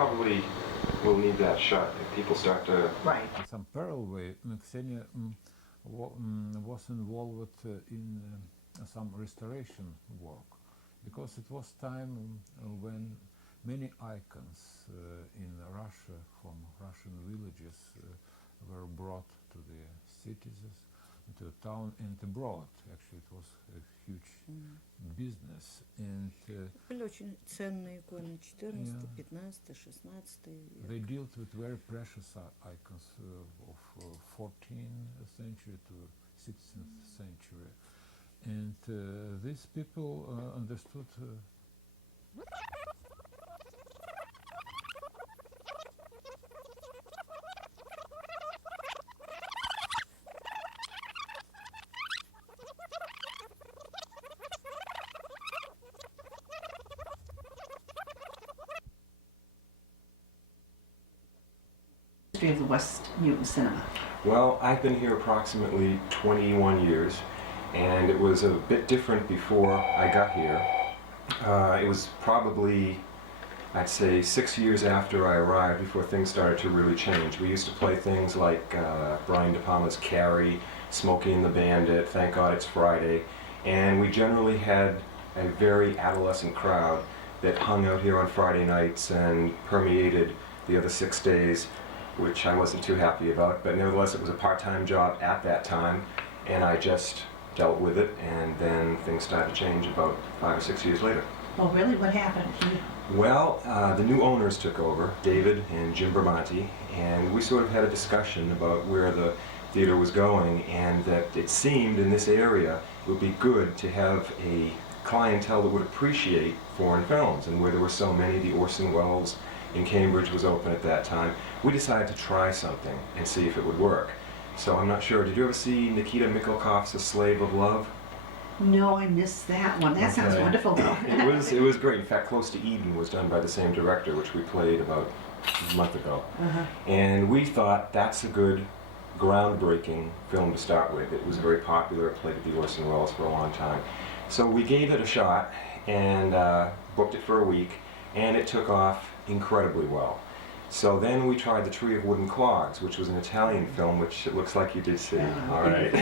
probably will need that shut if people start to... Right. Some parallel way, Ksenia was involved in some restoration work, because it was time when many icons in Russia from Russian villages were brought to the cities, to the town and abroad. Actually, it was a huge business. And Были очень ценные иконы 14, 15, 16 век. they dealt with very precious icons of 14th century to 16th century. And these people understood Of the West Newton Cinema. Well, I've been here approximately 21 years, and it was a bit different before I got here. It was probably, I'd say, 6 years after I arrived before things started to really change. We used to play things like Brian De Palma's Carrie, Smokey and the Bandit, Thank God It's Friday, and we generally had a very adolescent crowd that hung out here on Friday nights and permeated the other 6 days, which I wasn't too happy about, but nevertheless it was a part-time job at that time, and I just dealt with it, and then things started to change about 5 or 6 years later. Oh, really? What happened? Well, the new owners took over, David and Jim Bermonti, and we sort of had a discussion about where the theater was going, and that it seemed in this area it would be good to have a clientele that would appreciate foreign films, and where there were so many, the Orson Welles in Cambridge was open at that time. We decided to try something and see if it would work. So I'm not sure, did you ever see Nikita Mikhalkov's A Slave of Love? No, I missed that one. That sounds wonderful though. It was great. In fact, Close to Eden was done by the same director, which we played about a month ago. And we thought that's a good, groundbreaking film to start with. It was very popular. It played at the Orson Welles for a long time. So we gave it a shot and booked it for a week, and it took off incredibly well. So then we tried The Tree of Wooden Clogs, which was an Italian film, which it looks like you did see. All right.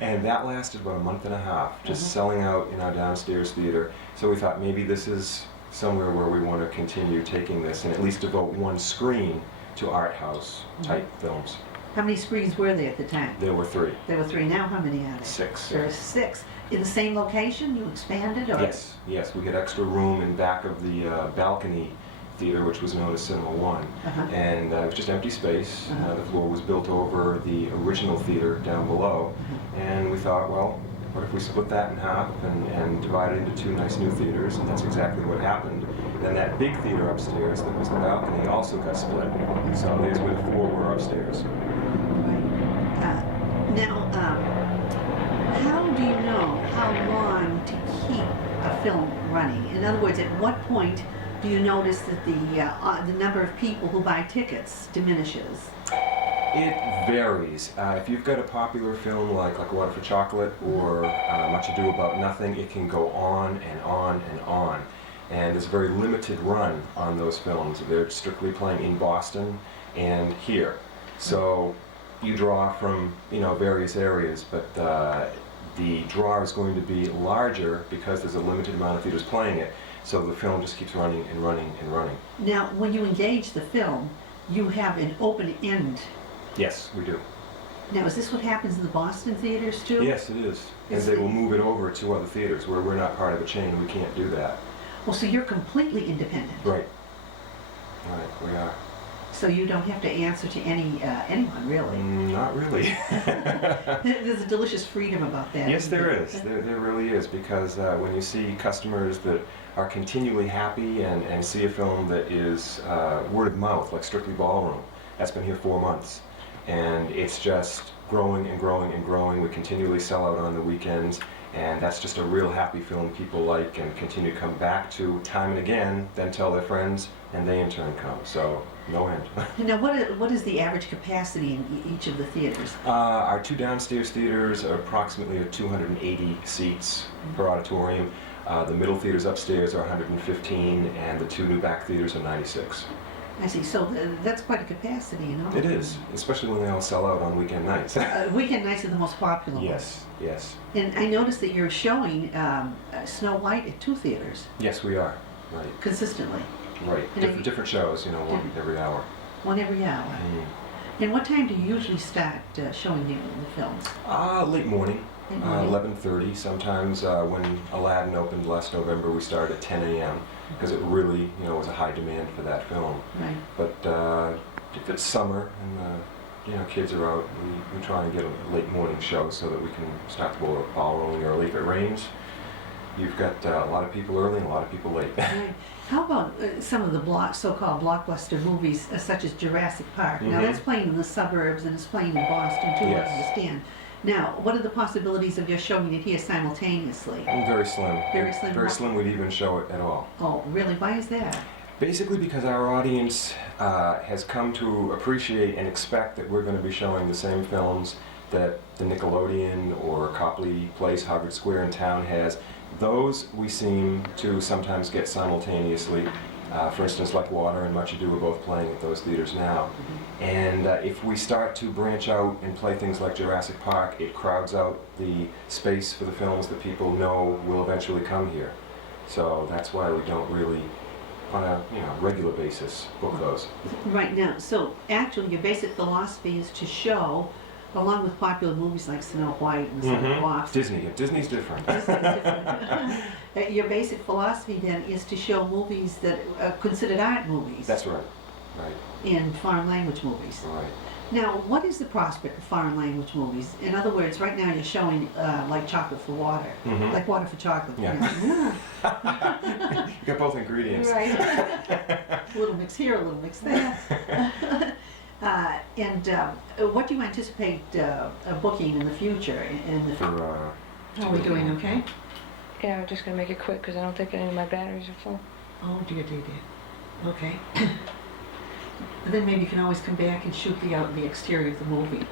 And that lasted about a month and a half, just selling out in our downstairs theater. So we thought maybe this is somewhere where we want to continue taking this and at least devote one screen to art house type films. How many screens were there at the time? There were 3. There were 3. Now how many are there? 6. There are 6. In the same location? You expanded? Or? Yes, yes. We had extra room in back of the balcony theater, which was known as Cinema 1. And it was just empty space. The floor was built over the original theater down below. And we thought, well, what if we split that in half and divide it into 2 nice new theaters? And that's exactly what happened. Then that big theater upstairs that was the balcony also got split. So there's where the 4 were upstairs. Right. Now, how do you know how long to keep a film running? In other words, at what point do you notice that the number of people who buy tickets diminishes? It varies. If you've got a popular film like Water for Chocolate or Much Ado About Nothing, it can go on and on and on. And there's a very limited run on those films. They're strictly playing in Boston and here. So you draw from various areas, but the draw is going to be larger because there's a limited amount of theaters playing it. So the film just keeps running and running and running. Now, when you engage the film, you have an open end. Yes, we do. Now, is this what happens in the Boston theaters too? Yes, it is. And they will move it over to other theaters where we're not part of a chain. We can't do that. Well, so you're completely independent. Right. Right, we are. So you don't have to answer to anyone, really. Not really. There's a delicious freedom about that. Yes, there is. There really is, because when you see customers that are continually happy and see a film that is word of mouth, like Strictly Ballroom, that's been here 4 months, and it's just growing and growing and growing. We continually sell out on the weekends, and that's just a real happy film people like and continue to come back to time and again, then tell their friends, and they in turn come. So no end. Now, what is the average capacity in each of the theaters? Our two downstairs theaters are approximately 280 seats per auditorium. The middle theaters upstairs are 115, and the two new back theaters are 96. I see. So that's quite a capacity, you know? It is, especially when they all sell out on weekend nights. Weekend nights are the most popular ones. Yes, yes. And I noticed that you're showing Snow White at 2 theaters Yes, we are. Right, consistently, right. And Different shows, you know, one every hour. one every hour. Mm. And what time do you usually start showing the films? Late morning, Late morning. 11:30. Sometimes when Aladdin opened last November, we started at 10 a.m. because it really, you know, was a high demand for that film. Right. But if it's summer and you know, kids are out, we try and get a late morning show so that we can start the ball rolling early. If it rains, you've got a lot of people early and a lot of people late. Right. How about some of the so-called blockbuster movies, such as Jurassic Park? Now Mhm. that's playing in the suburbs and it's playing in Boston too, Yes. I understand. Now, what are the possibilities of just showing it here simultaneously? Very slim. Very slim. Very slim. We'd even show it at all. Oh, really? Why is that? Basically because our audience has come to appreciate and expect that we're going to be showing the same films that the Nickelodeon or Copley Place, Harvard Square in town has. Those we seem to sometimes get simultaneously. For instance, like Water and Much Ado are both playing at those theaters now. And if we start to branch out and play things like Jurassic Park, it crowds out the space for the films that people know will eventually come here. So that's why we don't really, on a regular basis, book those. Right now, so actually your basic philosophy is to show, along with popular movies like Snow White and some Wasp. Disney's different. Your basic philosophy then is to show movies that are considered art movies. That's right. Right. And foreign language movies. Right. Now, what is the prospect of foreign language movies? In other words, right now you're showing like Chocolate for Water, Mhm. like Water for Chocolate. Yeah. You know? You got both ingredients. Right. A little mix here, a little mix there. What do you anticipate booking in the future? Are we doing okay? Yeah, I'm just gonna make it quick because I don't think any of my batteries are full. Oh dear, dear, dear. Okay. And then maybe you can always come back and shoot the exterior of the movie.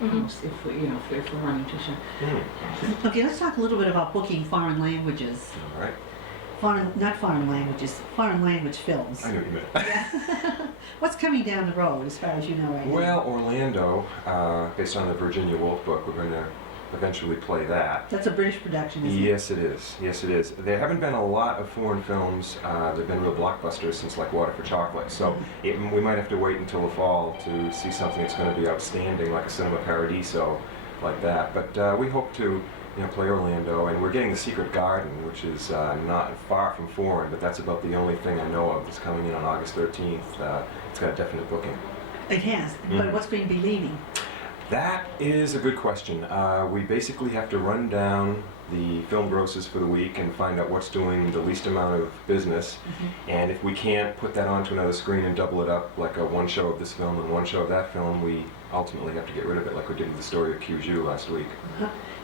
If we're running too short. Mm. Okay, let's talk a little bit about booking foreign languages. All right. Not foreign languages, foreign language films. I know what you meant. Yeah. What's coming down the road, as far as you know right now? Well, Orlando, based on the Virginia Woolf book, we're going to eventually play that. That's a British production, isn't it? Yes, it is. Yes, it is. There haven't been a lot of foreign films. There've been real blockbusters since like Water for Chocolate. So we might have to wait until the fall to see something that's going to be outstanding, like a Cinema Paradiso, like that. But we hope to, play Orlando, and we're getting The Secret Garden, which is not far from foreign, but that's about the only thing I know of that's coming in on August 13th. It's got a definite booking. It has, but what's going to be leading? That is a good question. We basically have to run down the film grosses for the week and find out what's doing the least amount of business. And if we can't put that onto another screen and double it up, like one show of this film and one show of that film, we ultimately have to get rid of it, like we did with the story of Kyushu last week.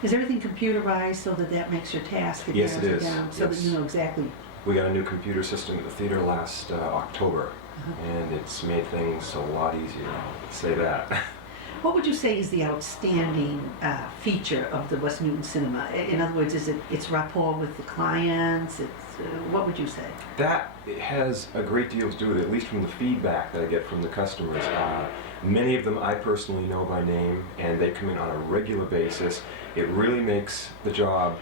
Is everything computerized so that makes your task? Yes, it is. Down, so that you know exactly. We got a new computer system at the theater last October, and it's made things a lot easier. Say that. What would you say is the outstanding feature of the West Newton Cinema? In other words, is it's rapport with the clients? What would you say? That has a great deal to do with it, at least from the feedback that I get from the customers. Many of them I personally know by name, and they come in on a regular basis. It really makes the job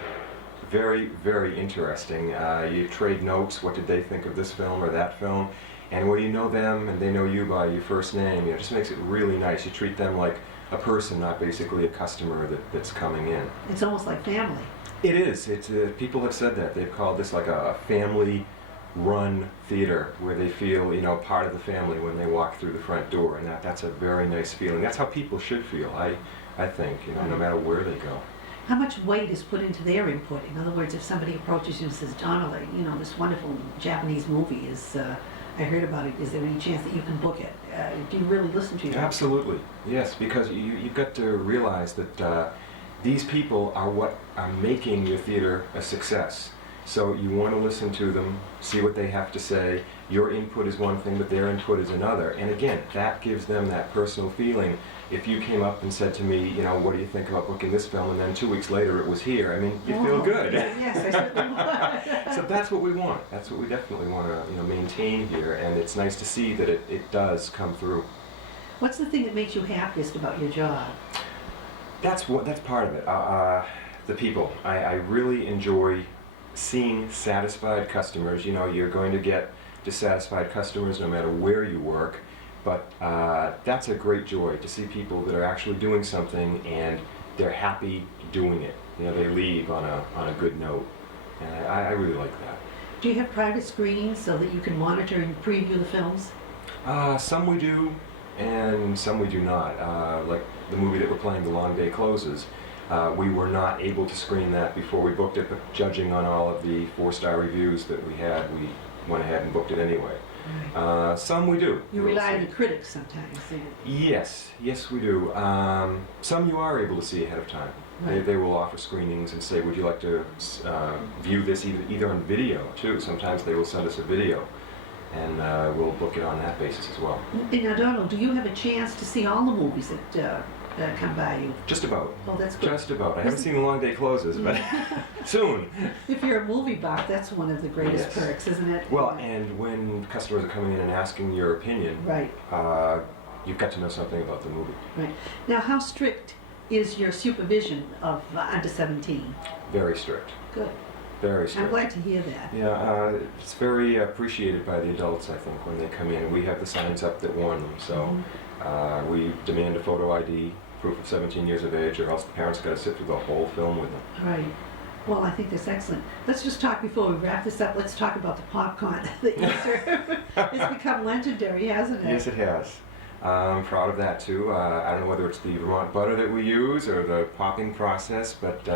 very, very interesting. You trade notes. What did they think of this film or that film? And where you know them and they know you by your first name, it just makes it really nice. You treat them like a person, not basically a customer that's coming in. It's almost like family. It is. People have said that. They've called this like a family-run theater where they feel, part of the family when they walk through the front door, and that's a very nice feeling. That's how people should feel, I think, no matter where they go. How much weight is put into their input? In other words, if somebody approaches you and says, Donnelly, this wonderful Japanese movie is, I heard about it, is there any chance that you can book it? Do you really listen to you? Absolutely, yes, because you've got to realize that these people are what are making your theater a success. So you want to listen to them, see what they have to say. Your input is one thing, but their input is another. And again, that gives them that personal feeling. If you came up and said to me, you know, what do you think about booking this film, and then 2 weeks later it was here, I mean, you feel Oh, good. Yes, I certainly would. So that's what we want. That's what we definitely want to, you know, maintain here, and it's nice to see that it does come through. What's the thing that makes you happiest about your job? That's part of it. The people. I really enjoy seeing satisfied customers. You know, you're going to get dissatisfied customers no matter where you work, but that's a great joy to see people that are actually doing something and they're happy doing it. You know, they leave on a good note, and I really like that. Do you have private screenings so that you can monitor and preview the films? Some we do, and some we do not. Like the movie that we're playing, The Long Day Closes, we were not able to screen that before we booked it, but judging on all of the 4-star reviews that we had, we went ahead and booked it anyway. Right. Some we do. You rely on the critics sometimes. Yes, we do. Some you are able to see ahead of time. Right. They will offer screenings and say, would you like to view this either on video too? Sometimes they will send us a video, and we'll book it on that basis as well. Now, Donald, do you have a chance to see all the movies that come by you? Just about. Oh, that's good. Just about. I haven't seen The Long Day Closes, but soon. If you're a movie buff, that's one of the greatest Yes. perks, isn't it? Well, and when customers are coming in and asking your opinion, Right, you've got to know something about the movie. right. Now, how strict is your supervision of under 17? Very strict. Good. Very I'm strict. glad to hear that. Yeah, it's very appreciated by the adults, I think, when they come in. We have the signs up that warn them, so we demand a photo ID, proof of 17 years of age, or else the parents got to sit through the whole film with them. Right. Well, I think that's excellent. Let's just talk before we wrap this up. Let's talk about the popcorn that you serve. It's become legendary, hasn't it? Yes, it has. I'm proud of that too. I don't know whether it's the Vermont butter that we use or the popping process, but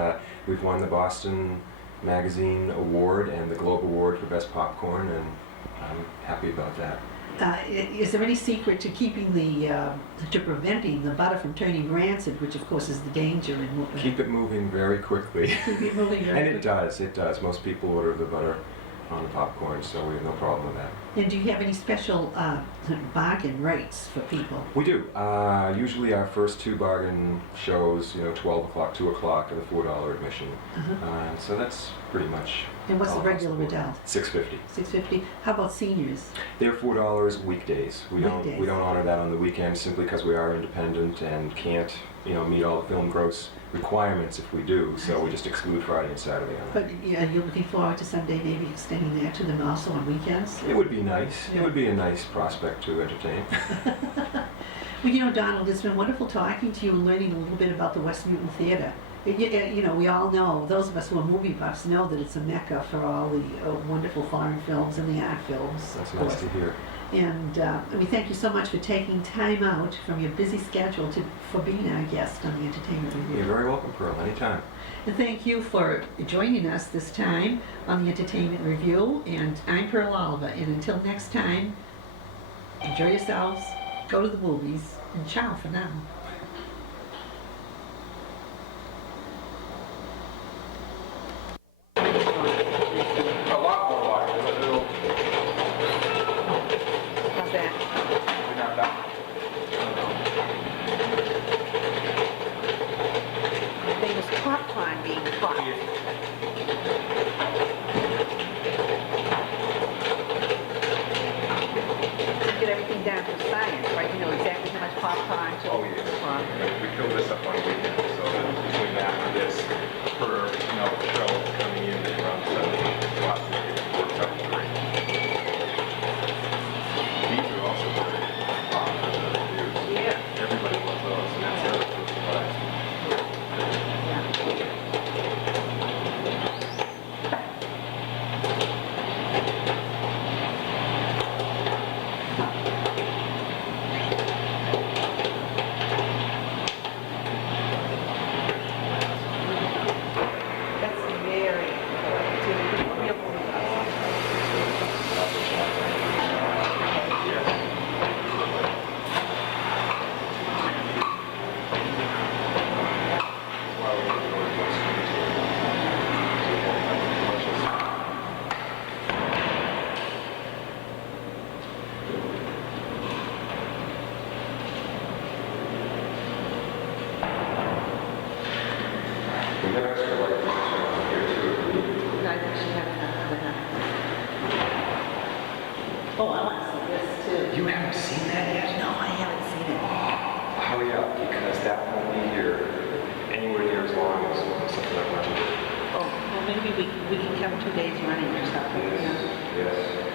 we've won the Boston Magazine Award and the Globe Award for Best Popcorn, and I'm happy about that. Is there any secret to keeping to preventing the butter from turning rancid, which of course is the danger in Keep it moving very quickly. keep it moving very And it quickly. does. Most people order the butter on the popcorn, so we have no problem with that. And do you have any special bargain rates for people? We do. Usually our first 2 bargain shows, 12 o'clock, 2 o'clock, and a $4 admission. So that's pretty much. And what's the all across regular board. adult? $6.50. $6.50. How about seniors? They're $4 weekdays. We Weekdays. don't honor that on the weekends simply because we are independent and can't, meet all the film gross requirements if we do. So we just exclude Friday and Saturday on that. But yeah, you're looking forward to someday maybe extending that to them also on weekends? It would be nice. Yeah. It would be a nice prospect to entertain. Well, Donald, it's been wonderful talking to you and learning a little bit about the West Newton Theater. We all know, those of us who are movie buffs know that it's a mecca for all the wonderful foreign films and the art films. That's of nice course. to hear. And we thank you so much for taking time out from your busy schedule for being our guest on the Entertainment Review. You're very welcome, Pearl. Anytime. And thank you for joining us this time on the Entertainment Review. And I'm Pearl Oliver. And until next time, enjoy yourselves, go to the movies, and ciao for now. A lot more water. How's that? There was popcorn being popped. Get everything down to science, right? You know exactly how much popcorn to Oh, yeah. We fill this up on a weekend, so that between that and this, per, show coming in is around 70 watts. It works out great. These are also very popular in the reviews. Yeah. Everybody loves those, and that's the other surprise. Yeah. We have extra light here too. No, I think she had enough. Oh, I want to see this too. You haven't seen that yet? No, I haven't seen it. Hurry up, because that won't be here anywhere near as long as something like Monday. Oh, well, maybe we can come 2 days running or something. Yes, yes.